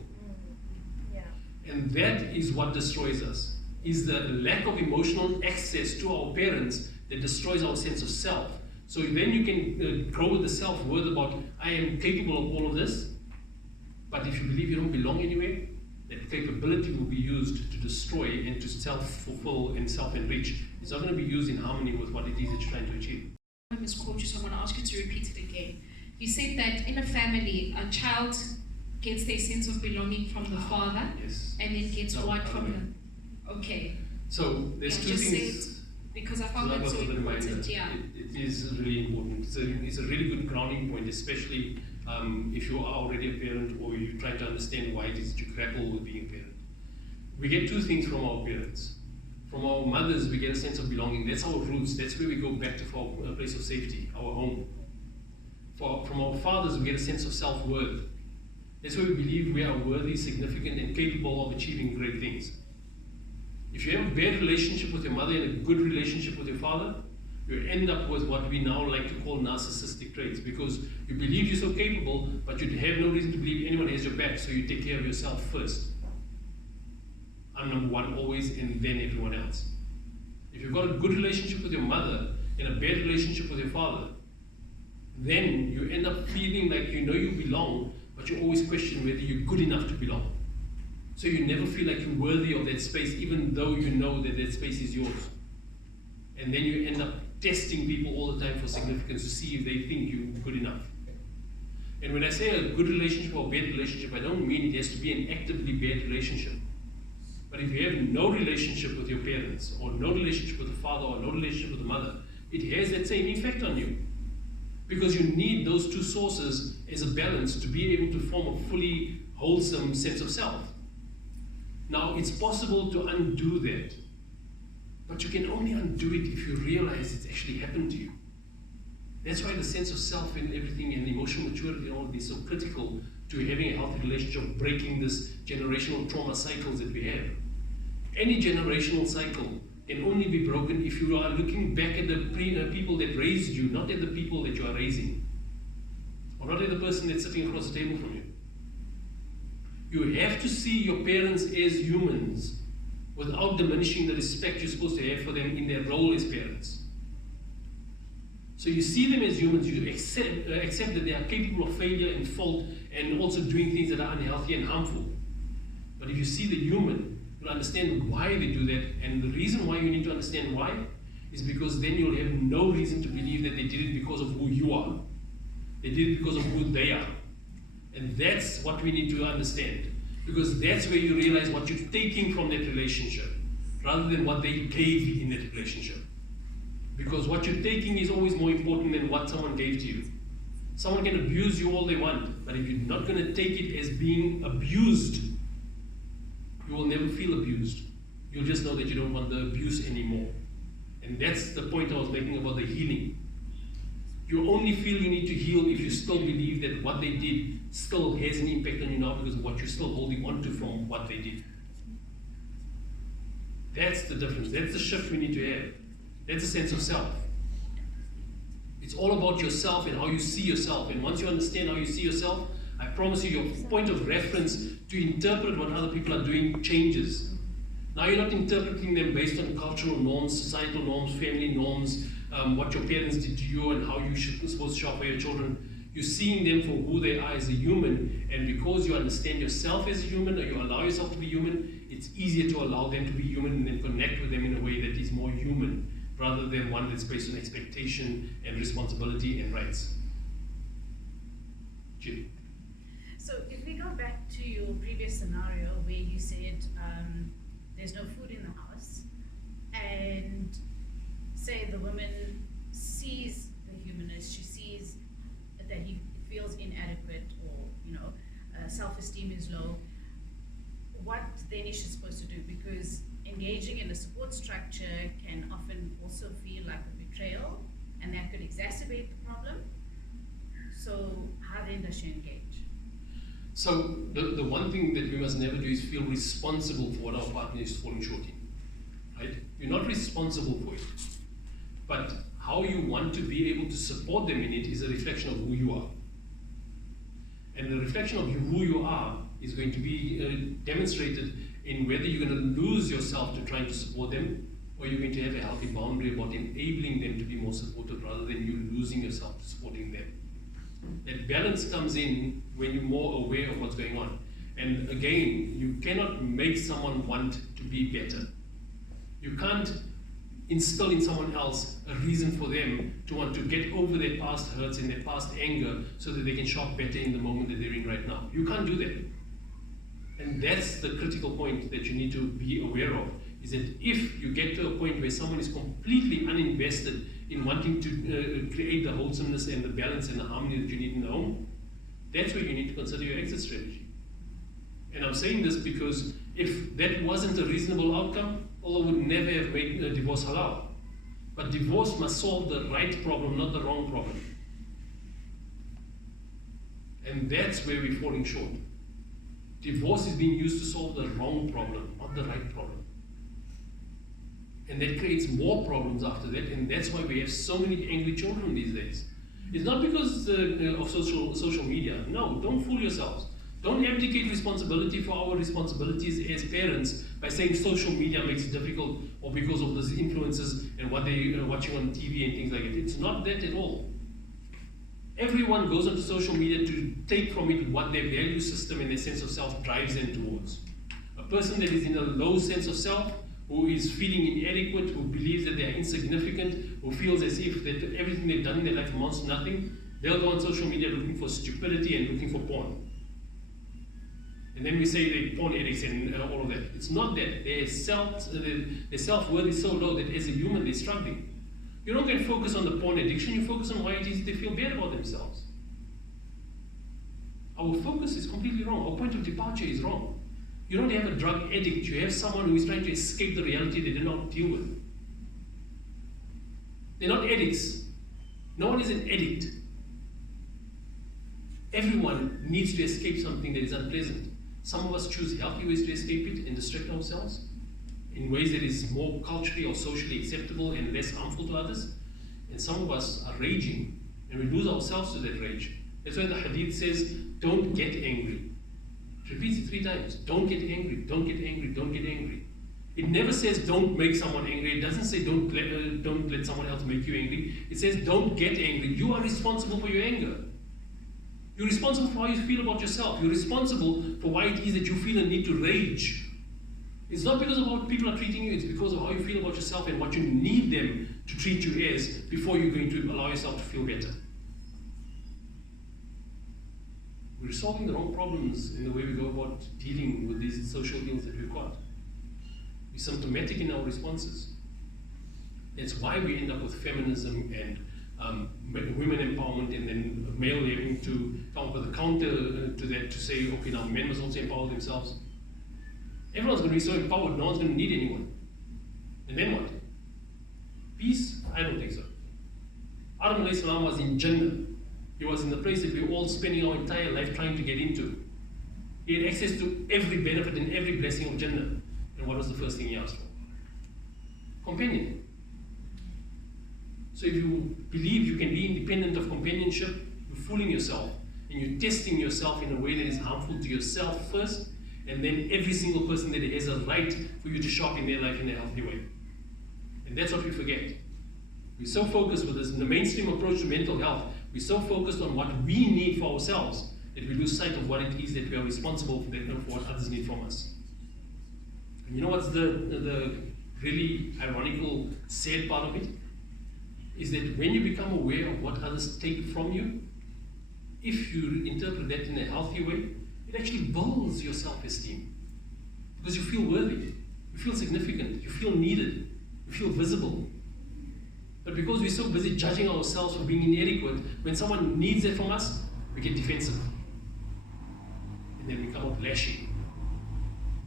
And that is what destroys us, is the lack of emotional access to our parents that destroys our sense of self. So then you can grow with the self-worth about, I am capable of all of this, but if you believe you don't belong anywhere, that capability will be used to destroy and to self-fulfill and self-enrich. It's not going to be used in harmony with what it is that you're trying to achieve. I misquote you, so I'm going to ask you to repeat it again. You said that in a family, a child gets their sense of belonging from the father, yes. And then gets what from the... Okay. So there's two things. because I found that so important. Yeah. It is really important. It's a really good grounding point, especially if you are already a parent or you're trying to understand why it is that you grapple with being a parent. We get two things from our parents. From our mothers, we get a sense of belonging. That's our roots. That's where we go back to for a place of safety, our home. From our fathers, we get a sense of self-worth. That's where we believe we are worthy, significant, and capable of achieving great things. If you have a bad relationship with your mother and a good relationship with your father, you end up with what we now like to call narcissistic traits, because you believe you're so capable, but you have no reason to believe anyone has your back, so you take care of yourself first. I'm number one always, and then everyone else. If you've got a good relationship with your mother and a bad relationship with your father, then you end up feeling like you know you belong, but you always question whether you're good enough to belong. So you never feel like you're worthy of that space, even though you know that that space is yours. And then you end up testing people all the time for significance to see if they think you're good enough. And when I say a good relationship or a bad relationship, I don't mean it has to be an actively bad relationship. But if you have no relationship with your parents, or no relationship with the father, or no relationship with the mother, it has that same effect on you. Because you need those two sources as a balance to be able to form a fully wholesome sense of self. Now, it's possible to undo that, but you can only undo it if you realize it's actually happened to you. That's why the sense of self and everything and emotional maturity and all of this is so critical to having a healthy relationship, breaking this generational trauma cycles that we have. Any generational cycle can only be broken if you are looking back at the people that raised you, not at the people that you are raising, or not at the person that's sitting across the table from you. You have to see your parents as humans without diminishing the respect you're supposed to have for them in their role as parents. So you see them as humans, you accept that they are capable of failure and fault and also doing things that are unhealthy and harmful. But if you see the human, you'll understand why they do that, and the reason why you need to understand why is because then you'll have no reason to believe that they did it because of who you are. They did it because of who they are. And that's what we need to understand, because that's where you realize what you're taking from that relationship rather than what they gave in that relationship. Because what you're taking is always more important than what someone gave to you. Someone can abuse you all they want, but if you're not going to take it as being abused, you will never feel abused. You'll just know that you don't want the abuse anymore. And that's the point I was making about the healing. You only feel you need to heal if you still believe that what they did still has an impact on you now because of what you're still holding on to from what they did. That's the difference. That's the shift we need to have. That's a sense of self. It's all about yourself and how you see yourself. And once you understand how you see yourself, I promise you, your point of reference to interpret what other people are doing changes. Now you're not interpreting them based on cultural norms, societal norms, family norms, what your parents did to you and how you should supposed to show up for your children. You're seeing them for who they are as a human, and because you understand yourself as a human, or you allow yourself to be human, it's easier to allow them to be human and then connect with them in a way that is more human, rather than one that's based on expectation and responsibility and rights. Julie. So if we go back to your previous scenario where you said there's no food in the house, and say the woman sees the humanness, she sees that he feels inadequate, or self-esteem is low, what then is she supposed to do? Because engaging in a support structure can often also feel like a betrayal, and that could exacerbate the problem. So how then does she engage? So the one thing that we must never do is feel responsible for what our partner is falling short in. Right? You're not responsible for it. But how you want to be able to support them in it is a reflection of who you are. And the reflection of who you are is going to be demonstrated in whether you're going to lose yourself to trying to support them, or you're going to have a healthy boundary about enabling them to be more supportive rather than you losing yourself to supporting them. That balance comes in when you're more aware of what's going on. And again, you cannot make someone want to be better. You can't instill in someone else a reason for them to want to get over their past hurts and their past anger so that they can show up better in the moment that they're in right now. You can't do that. And that's the critical point that you need to be aware of. is that if you get to a point where someone is completely uninvested in wanting to create the wholesomeness and the balance and the harmony that you need in the home, that's where you need to consider your exit strategy. And I'm saying this because if that wasn't a reasonable outcome, Allah would never have made divorce halal. But divorce must solve the right problem, not the wrong problem. And that's where we're falling short. Divorce is being used to solve the wrong problem, not the right problem. And that creates more problems after that, and that's why we have so many angry children these days. It's not because of social media. No, don't fool yourselves. Don't abdicate responsibility for our responsibilities as parents by saying social media makes it difficult or because of these influences and what they're watching on TV and things like that. It's not that at all. Everyone goes onto social media to take from it what their value system and their sense of self drives them towards. A person that is in a low sense of self, who is feeling inadequate, who believes that they are insignificant, who feels as if that everything they've done in their life amounts to nothing, they'll go on social media looking for stupidity and looking for porn. And then we say they're porn addicts and all of that. It's not that. Their self-worth is so low that as a human they're struggling. You don't get focused on the porn addiction, you focus on why it is they feel bad about themselves. Our focus is completely wrong. Our point of departure is wrong. You don't have a drug addict, you have someone who is trying to escape the reality they did not deal with. They're not addicts. No one is an addict. Everyone needs to escape something that is unpleasant. Some of us choose healthy ways to escape it and distract ourselves in ways that is more culturally or socially acceptable and less harmful to others. And some of us are raging and we lose ourselves to that rage. That's why the hadith says, don't get angry. It repeats it 3 times. Don't get angry, don't get angry, don't get angry. It never says don't make someone angry. It doesn't say don't let someone else make you angry. It says don't get angry. You are responsible for your anger. You're responsible for how you feel about yourself. You're responsible for why it is that you feel a need to rage. It's not because of how people are treating you, it's because of how you feel about yourself and what you need them to treat you as before you're going to allow yourself to feel better. We're solving the wrong problems in the way we go about dealing with these social ills that we've got. We're symptomatic in our responses. That's why we end up with feminism and women empowerment, and then male having to come up with a counter to that to say, okay, now men must also empower themselves. Everyone's going to be so empowered, no one's going to need anyone. And then what? Peace? I don't think so. Adam alayhi salam was in Jannah. He was in the place that we're all spending our entire life trying to get into. He had access to every benefit and every blessing of Jannah. And what was the first thing he asked for? Companion. So if you believe you can be independent of companionship, you're fooling yourself. And you're testing yourself in a way that is harmful to yourself first, and then every single person that has a right for you to show up in their life in a healthy way. And that's what we forget. We're so focused with this, in the mainstream approach to mental health, we're so focused on what we need for ourselves that we lose sight of what it is that we are responsible for what others need from us. And you know what's the really ironical, sad part of it? Is that when you become aware of what others take from you, if you interpret that in a healthy way, it actually builds your self-esteem. Because you feel worthy, you feel significant, you feel needed, you feel visible. But because we're so busy judging ourselves for being inadequate, when someone needs it from us, we get defensive. And then we come out lashing.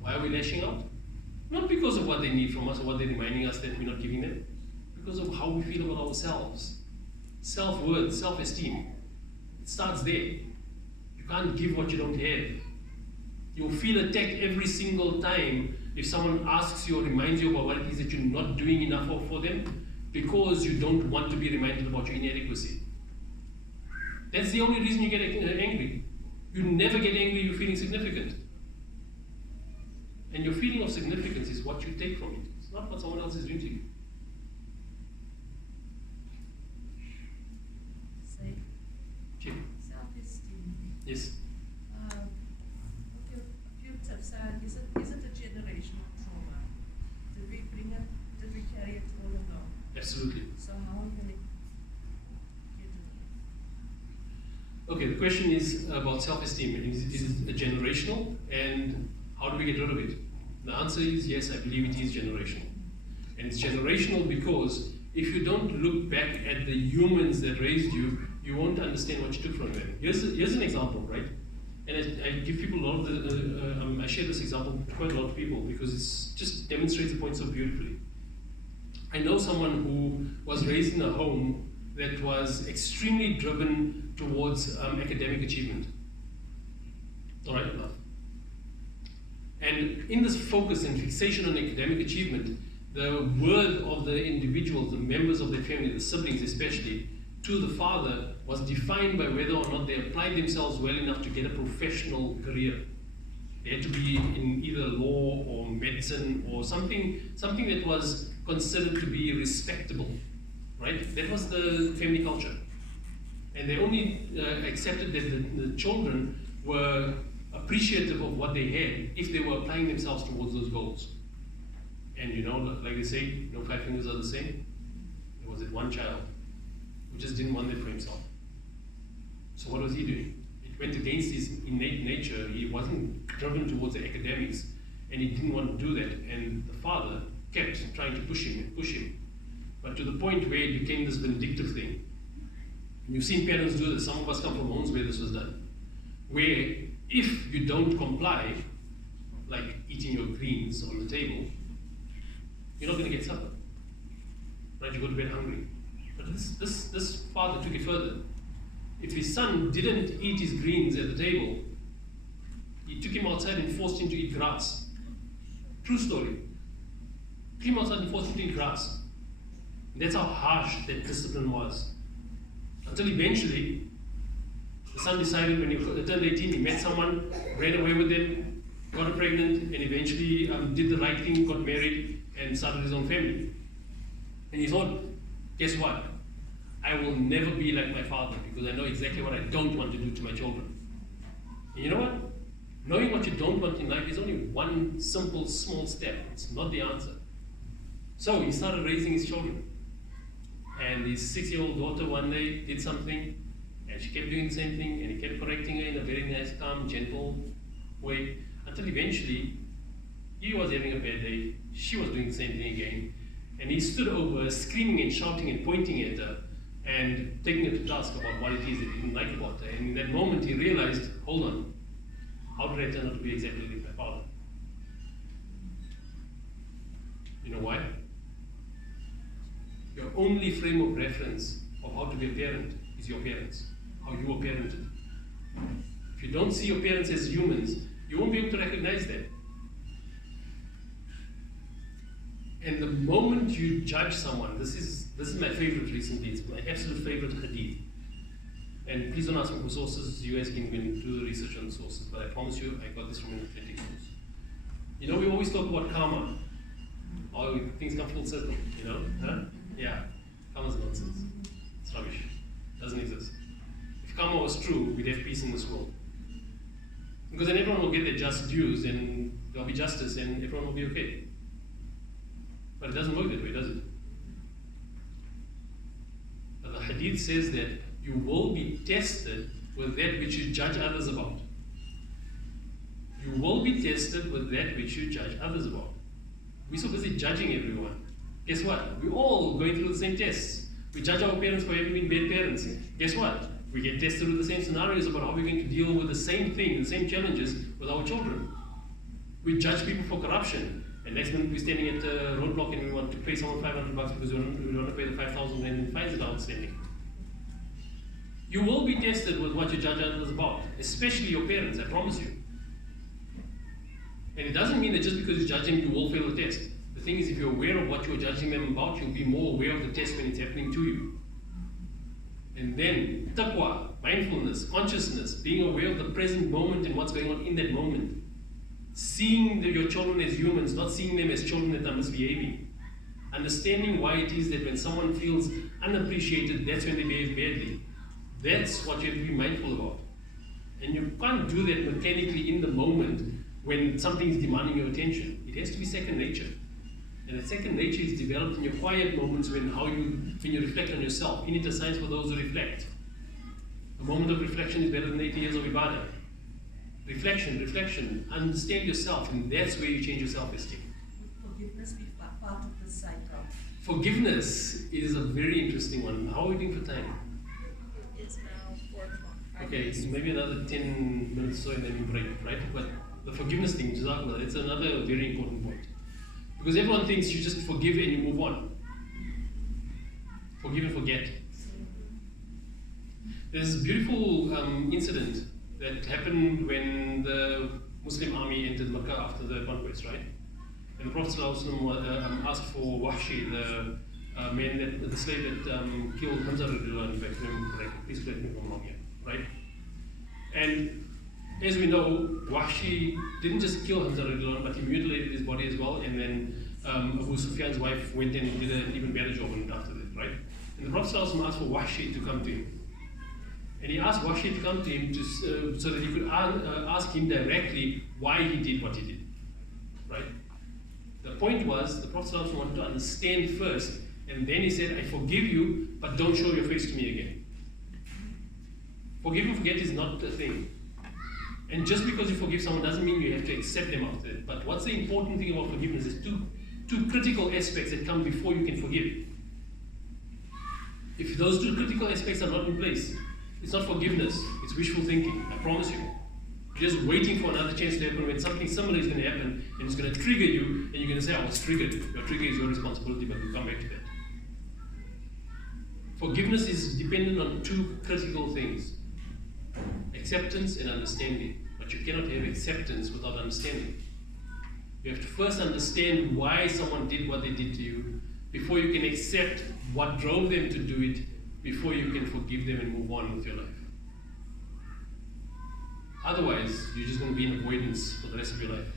Why are we lashing out? Not because of what they need from us or what they're reminding us that we're not giving them. Because of how we feel about ourselves. Self-worth, self-esteem. It starts there. You can't give what you don't have. You'll feel attacked every single time if someone asks you or reminds you about what it is that you're not doing enough for them, because you don't want to be reminded about your inadequacy. That's the only reason you get angry. You never get angry, you're feeling significant. And your feeling of significance is what you take from it. It's not what someone else is doing to you. Self-esteem. Yes. A few tips. Is it a generational trauma? Did we bring it? Did we carry it all along? Absolutely. So how are we going to get it? Okay, the question is about self-esteem. Is it generational, and how do we get rid of it? The answer is yes, I believe it is generational. And it's generational because if you don't look back at the humans that raised you, you won't understand what you took from them. Here's an example, right? And I give people a lot of the, I share this example with quite a lot of people because it just demonstrates the point so beautifully. I know someone who was raised in a home that was extremely driven towards academic achievement. All right, enough. And in this focus and fixation on academic achievement, the worth of the individuals, the members of their family, the siblings especially, to the father was defined by whether or not they applied themselves well enough to get a professional career. They had to be in either law or medicine or something that was considered to be respectable, right? That was the family culture. And they only accepted that the children were appreciative of what they had if they were applying themselves towards those goals. And you know, like they say, no 5 fingers are the same. There was that one child who just didn't want that for himself. So what was he doing? It went against his innate nature. He wasn't driven towards the academics, and he didn't want to do that. And the father kept trying to push him and push him, but to the point where it became this vindictive thing. And you've seen parents do this. Some of us come from homes where this was done, where if you don't comply, like eating your greens on the table, you're not going to get supper. Right? You go to bed hungry. But this father took it further. If his son didn't eat his greens at the table, he took him outside and forced him to eat grass. True story. Took him outside and forced him to eat grass. And that's how harsh that discipline was. Until eventually, the son decided when he turned 18, he met someone, ran away with them, got her pregnant, and eventually did the right thing, got married, and started his own family. And he thought, guess what? I will never be like my father because I know exactly what I don't want to do to my children. And you know what? Knowing what you don't want in life is only one simple, small step. It's not the answer. So he started raising his children. And his 6-year-old daughter one day did something, and she kept doing the same thing, and he kept correcting her in a very nice, calm, gentle way, until eventually he was having a bad day, she was doing the same thing again, and he stood over, screaming and shouting and pointing at her, and taking her to task about what it is that he didn't like about her. And in that moment he realized, hold on, how did I turn out to be exactly like my father? You know why? Your only frame of reference of how to be a parent is your parents, how you were parented. If you don't see your parents as humans, you won't be able to recognize that. And the moment you judge someone, this is my favorite recently, it's my absolute favorite hadith. And please don't ask me for sources, you guys can do the research on the sources, but I promise you, I got this from an authentic source. You know, we always talk about karma. How things come full circle, you know? Huh? Yeah, karma's nonsense. It's rubbish. It doesn't exist. If karma was true, we'd have peace in this world. Because then everyone will get their just dues, and there'll be justice, and everyone will be okay. But it doesn't work that way, does it? But the hadith says that you will be tested with that which you judge others about. You will be tested with that which you judge others about. We're so busy judging everyone. Guess what? We're all going through the same tests. We judge our parents for having been bad parents. Guess what? We get tested with the same scenarios about how we're going to deal with the same thing, the same challenges with our children. We judge people for corruption. And next minute we're standing at a roadblock and we want to pay someone $500 because we don't want to pay the 5,000 and fines that are outstanding. You will be tested with what you judge others about, especially your parents, I promise you. And it doesn't mean that just because you judge them, you will fail the test. The thing is, if you're aware of what you're judging them about, you'll be more aware of the test when it's happening to you. And then, taqwa, mindfulness, consciousness, being aware of the present moment and what's going on in that moment. Seeing your children as humans, not seeing them as children that are misbehaving. Understanding why it is that when someone feels unappreciated, that's when they behave badly. That's what you have to be mindful about. And you can't do that mechanically in the moment when something is demanding your attention. It has to be second nature. And that second nature is developed in your quiet moments when you reflect on yourself. You need a science for those who reflect. A moment of reflection is better than 80 years of ibadah. reflection, understand yourself, and that's where you change your self-esteem. Would forgiveness be part of the cycle? Forgiveness is a very interesting one. How are we doing for time? It's now 4 o'clock. Okay, so maybe another 10 minutes or so and then we break, right? But the forgiveness thing, Jazakallah, it's another very important point. Because everyone thinks you just forgive and you move on. Forgive and forget. There's a beautiful incident that happened when the Muslim army entered Makkah after the conquest, right? And the Prophet ﷺ asked for Wahshi, the the slave that killed Hamza, in fact, please correct me if I'm wrong here, right? And as we know, Wahshi didn't just kill Hamza, but he mutilated his body as well, and then Abu Sufyan's wife went and did an even better job on it after that, right? And the Prophet ﷺ asked for Wahshi to come to him. And he asked Wahshi to come to him so that he could ask him directly why he did what he did, right? The point was, the Prophet ﷺ wanted to understand first, and then he said, I forgive you, but don't show your face to me again. Forgive and forget is not a thing. And just because you forgive someone doesn't mean you have to accept them after it. But what's the important thing about forgiveness is two critical aspects that come before you can forgive. If those two critical aspects are not in place, it's not forgiveness, it's wishful thinking, I promise you. You're just waiting for another chance to happen when something similar is going to happen and it's going to trigger you, and you're going to say, I was triggered. Your trigger is your responsibility, but we'll come back to that. Forgiveness is dependent on two critical things: acceptance and understanding. But you cannot have acceptance without understanding. You have to first understand why someone did what they did to you before you can accept what drove them to do it, before you can forgive them and move on with your life. Otherwise, you're just going to be in avoidance for the rest of your life.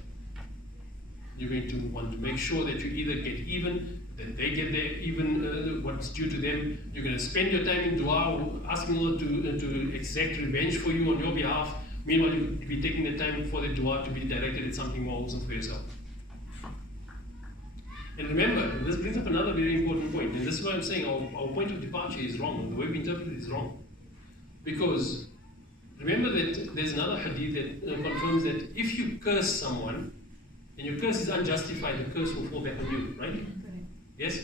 You're going to want to make sure that you either get even, that they get their even what's due to them. You're going to spend your time in dua, asking Allah to exact revenge for you on your behalf. Meanwhile, you could be taking the time for the dua to be directed at something more wholesome for yourself. And remember, this brings up another very important point, and this is why I'm saying our point of departure is wrong, the way we interpret it is wrong. Because remember that there's another hadith that confirms that if you curse someone, and your curse is unjustified, the curse will fall back on you, right? Yes?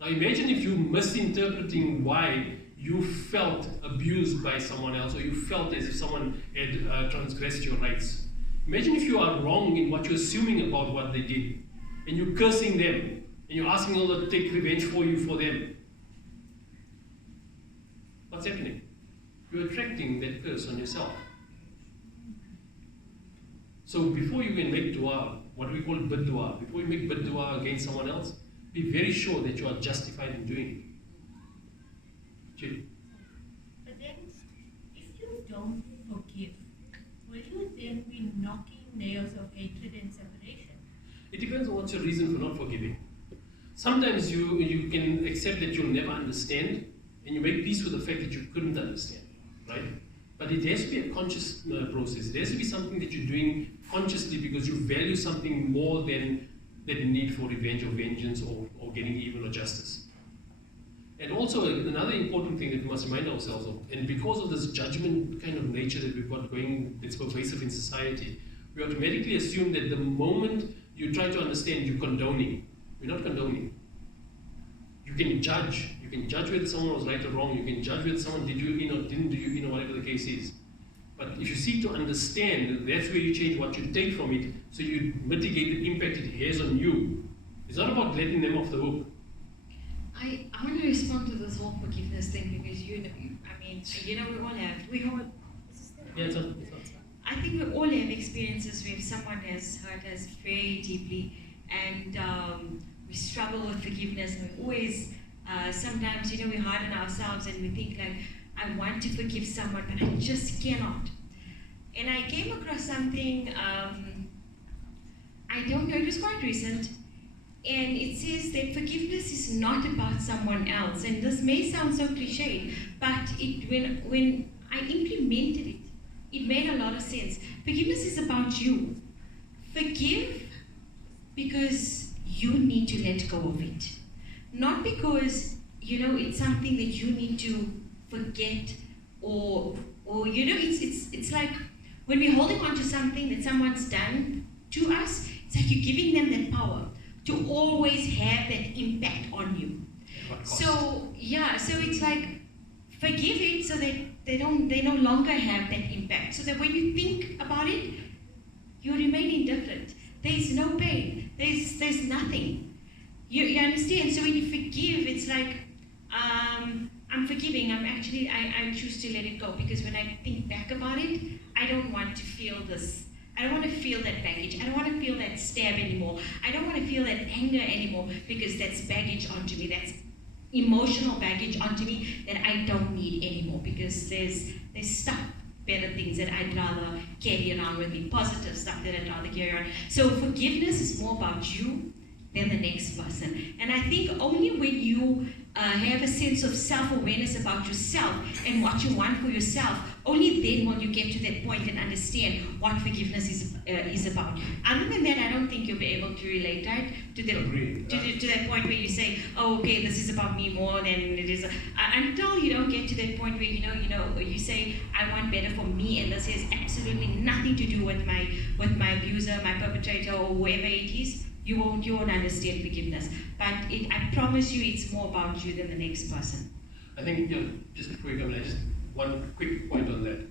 Now imagine if you're misinterpreting why you felt abused by someone else, or you felt as if someone had transgressed your rights. Imagine if you are wrong in what you're assuming about what they did, and you're cursing them, and you're asking Allah to take revenge for you for them. What's happening? You're attracting that curse on yourself. So before you can make dua, what we call bid dua, before you make bid dua against someone else, be very sure that you are justified in doing it. But then, if you don't forgive, will you then be knocking nails of hatred and separation? It depends on what's your reason for not forgiving. Sometimes you can accept that you'll never understand, and you make peace with the fact that you couldn't understand, right? But it has to be a conscious process. It has to be something that you're doing consciously because you value something more than the need for revenge or vengeance or getting even or justice. And also another important thing that we must remind ourselves of, and because of this judgment kind of nature that we've got going, that's pervasive in society, we automatically assume that the moment you try to understand, you're condoning. We're not condoning. You can judge. You can judge whether someone was right or wrong. You can judge whether someone did you in or didn't do you in, or whatever the case is. But if you seek to understand, that's where you change what you take from it, so you mitigate the impact it has on you. It's not about letting them off the hook. I want to respond to this whole forgiveness thing because I think we all have experiences where someone has hurt us very deeply, and we struggle with forgiveness. And we always, sometimes, we're hard on ourselves and we think like, I want to forgive someone, but I just cannot. And I came across something, I don't know, it was quite recent, and it says that forgiveness is not about someone else. And this may sound so cliched, but when I implemented it, it made a lot of sense. Forgiveness is about you. Forgive because you need to let go of it. Not because, it's something that you need to forget or it's like When we're holding on to something that someone's done to us, it's like you're giving them that power to always have that impact on you. So yeah, so it's like forgive it so that they no longer have that impact. So that when you think about it, you remain indifferent. There's no pain. There's nothing. You understand? So when you forgive, it's like I'm forgiving. I choose to let it go, because when I think back about it, I don't want to feel this. I don't want to feel that baggage. I don't want to feel that stab anymore. I don't want to feel that anger anymore, because that's baggage onto me. That's emotional baggage onto me that I don't need anymore, because there's stuff, better things that I'd rather carry around with me, positive stuff that I'd rather carry around. So forgiveness is more about you than the next person. And I think only when you have a sense of self-awareness about yourself and what you want for yourself, only then will you get to that point and understand what forgiveness is about. Other than that, I don't think you'll be able to relate, right? To that point where you say, oh, okay, this is about me more than it is. Until you don't get to that point where you say, I want better for me, and this has absolutely nothing to do with my abuser, my perpetrator, or whoever it is. You won't understand forgiveness. But I promise you, it's more about you than the next person. I think, just before you come in, just one quick point on that.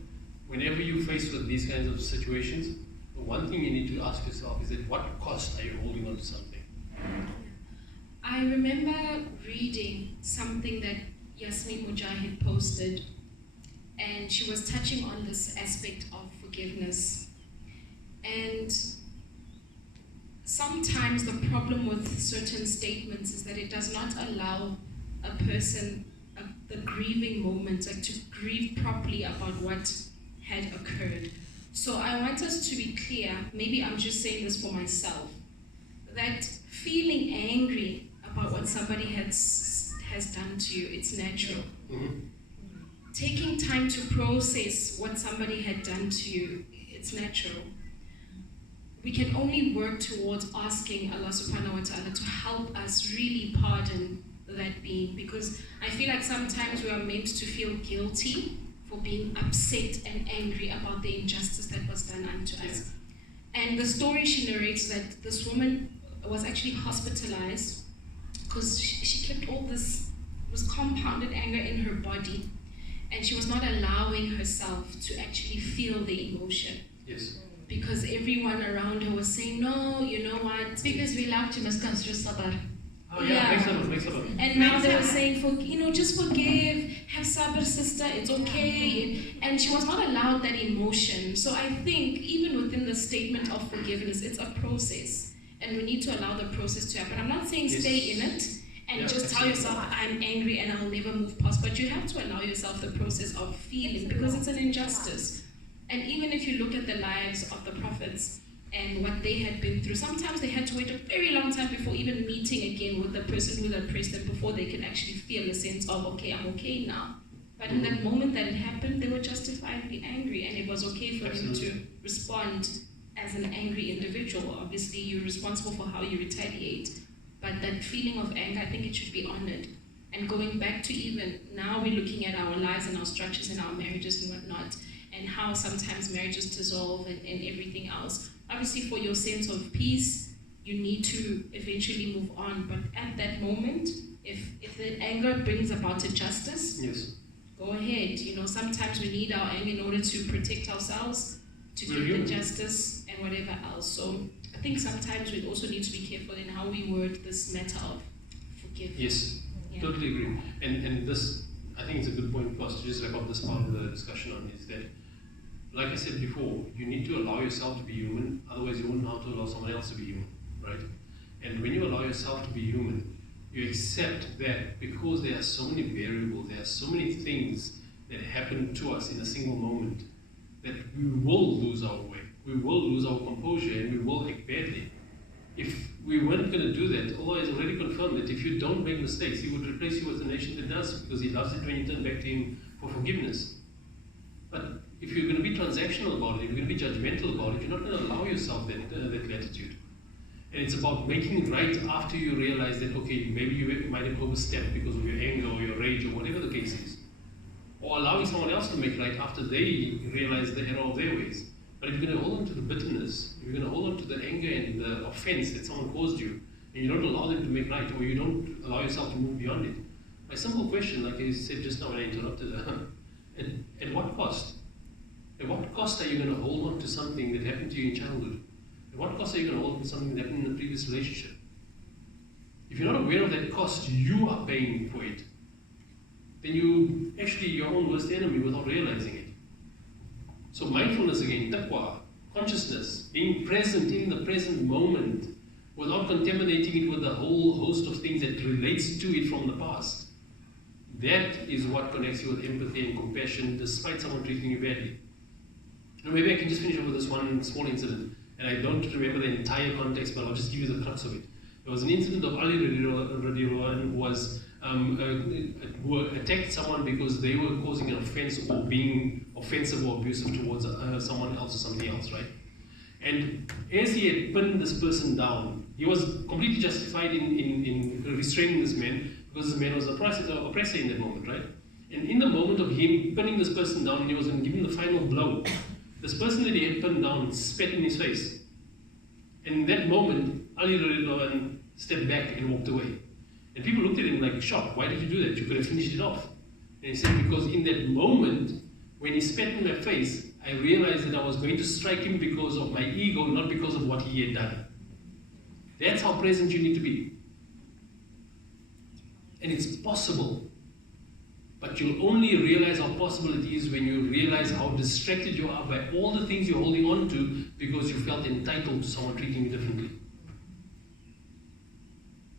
Whenever you're faced with these kinds of situations, the one thing you need to ask yourself is at what cost are you holding on to something? I remember reading something that Yasmin Mujahid posted, and she was touching on this aspect of forgiveness. And sometimes the problem with certain statements is that it does not allow a person the grieving moment, like to grieve properly about what had occurred. So I want us to be clear, maybe I'm just saying this for myself, that feeling angry about what somebody has done to you, it's natural. Mm-hmm. Taking time to process what somebody had done to you, it's natural. We can only work towards asking Allah subhanahu wa ta'ala to help us really pardon that being, because I feel like sometimes we are meant to feel guilty for being upset and angry about the injustice that was done unto us. And the story she narrates that this woman was actually hospitalized because she kept all this compounded anger in her body, and she was not allowing herself to actually feel the emotion. Yes. Because everyone around her was saying, no, you know what? Because we love to misconstrue sabr. Oh yeah, make sabr. And now they were saying, just forgive, have sabr, sister, it's okay. And she was not allowed that emotion. So I think even within the statement of forgiveness, it's a process. And we need to allow the process to happen. I'm not saying stay in it and just tell yourself, I'm angry and I'll never move past. But you have to allow yourself the process of feeling, because it's an injustice. And even if you look at the lives of the prophets and what they had been through, sometimes they had to wait a very long time before even meeting again with the person who had oppressed them, before they can actually feel a sense of, okay, I'm okay now. But in that moment that it happened, they were justifiably angry, and it was okay for them to respond as an angry individual. Obviously, you're responsible for how you retaliate, but that feeling of anger, I think it should be honored. And going back to even now, we're looking at our lives and our structures and our marriages and whatnot, and how sometimes marriages dissolve and everything else. Obviously, for your sense of peace, you need to eventually move on. But at that moment, if the anger brings about a justice, yes, go ahead. Sometimes we need our anger in order to protect ourselves, to get the justice and whatever else. So I think sometimes we also need to be careful in how we word this matter of forgiveness. Yes, totally agree. And this, I think it's a good point for us to just wrap up this part of the discussion on, is that, like I said before, you need to allow yourself to be human, otherwise you won't know how to allow someone else to be human, right? And when you allow yourself to be human, you accept that because there are so many variables, there are so many things that happen to us in a single moment, that we will lose our way, we will lose our composure, and we will act badly. If we weren't going to do that, Allah has already confirmed that if you don't make mistakes, He would replace you with a nation that does, because He loves it when you turn back to Him for forgiveness. But if you're going to be transactional about it, if you're going to be judgmental about it, you're not going to allow yourself that latitude. And it's about making it right after you realize that, okay, maybe you might have overstepped because of your anger or your rage or whatever the case is. Or allowing someone else to make right after they realize the error of their ways. But if you're going to hold on to the bitterness, if you're going to hold on to the anger and the offense that someone caused you, and you don't allow them to make right, or you don't allow yourself to move beyond it, a simple question, like I said just now when I interrupted her, at what cost? At what cost are you going to hold on to something that happened to you in childhood? At what cost are you going to hold on to something that happened in a previous relationship? If you're not aware of that cost, you are paying for it. Then you actually your own worst enemy without realizing it. So mindfulness again, taqwa, consciousness, being present in the present moment without contaminating it with a whole host of things that relates to it from the past. That is what connects you with empathy and compassion despite someone treating you badly. Now maybe I can just finish up with this one small incident, and I don't remember the entire context, but I'll just give you the crux of it. There was an incident of Ali radiallahu anhu who was who attacked someone because they were causing an offense or being offensive or abusive towards someone else or something else, right? And as he had pinned this person down, he was completely justified in restraining this man because this man was an oppressor in that moment, right? And in the moment of him pinning this person down and he was going to give him the final blow, this person that he had pinned down spat in his face. And in that moment, Ali radiallahu anhu stepped back and walked away. And people looked at him like shocked. Why did you do that? You could have finished it off. And he said, because in that moment, when he spat in my face, I realized that I was going to strike him because of my ego, not because of what he had done. That's how present you need to be. And it's possible. But you'll only realize how possible it is when you realize how distracted you are by all the things you're holding on to because you felt entitled to someone treating you differently.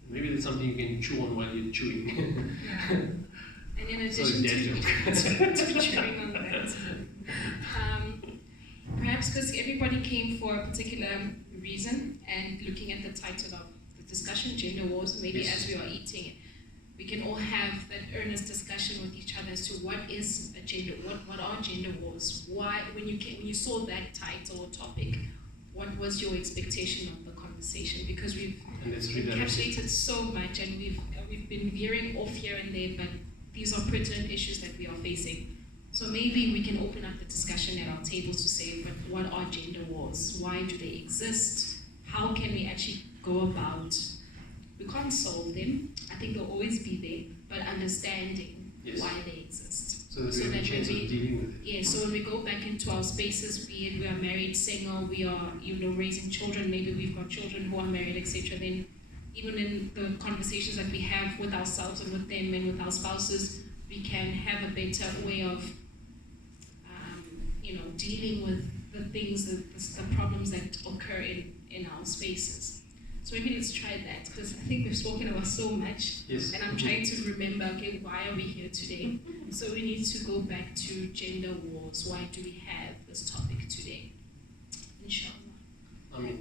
Maybe that's something you can chew on while you're chewing. Yeah. And in addition to chewing on that, perhaps because everybody came for a particular reason, and looking at the title of the discussion, gender wars, maybe yes. As we are eating, we can all have that earnest discussion with each other as to what is a gender, what are gender wars? Why, when you saw that title or topic, what was your expectation of the conversation? Because we've encapsulated so much, and we've been veering off here and there, but these are pertinent issues that we are facing. So maybe we can open up the discussion at our tables to say, but what are gender wars? Why do they exist? How can we actually go about? We can't solve them. I think they'll always be there, but understanding yes. Why they exist. So that we have a chance of dealing with it. Yeah, so when we go back into our spaces, be it we are married, single, we are raising children, maybe we've got children who are married, etc. Then even in the conversations that we have with ourselves and with them and with our spouses, we can have a better way of dealing with the things, the problems that occur in our spaces. So maybe let's try that, because I think we've spoken about so much, yes. And I'm trying to remember, okay, why are we here today? So we need to go back to gender wars. Why do we have this topic today? Inshallah. Okay,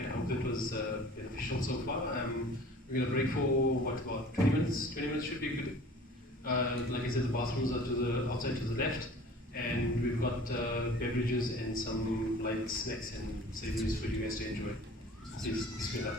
I hope that was beneficial so far. We're going to break for, about 20 minutes? 20 minutes should be good. Like I said, the bathrooms are outside to the left, and we've got beverages and some light snacks and savories for you guys to enjoy. Please, bismillah.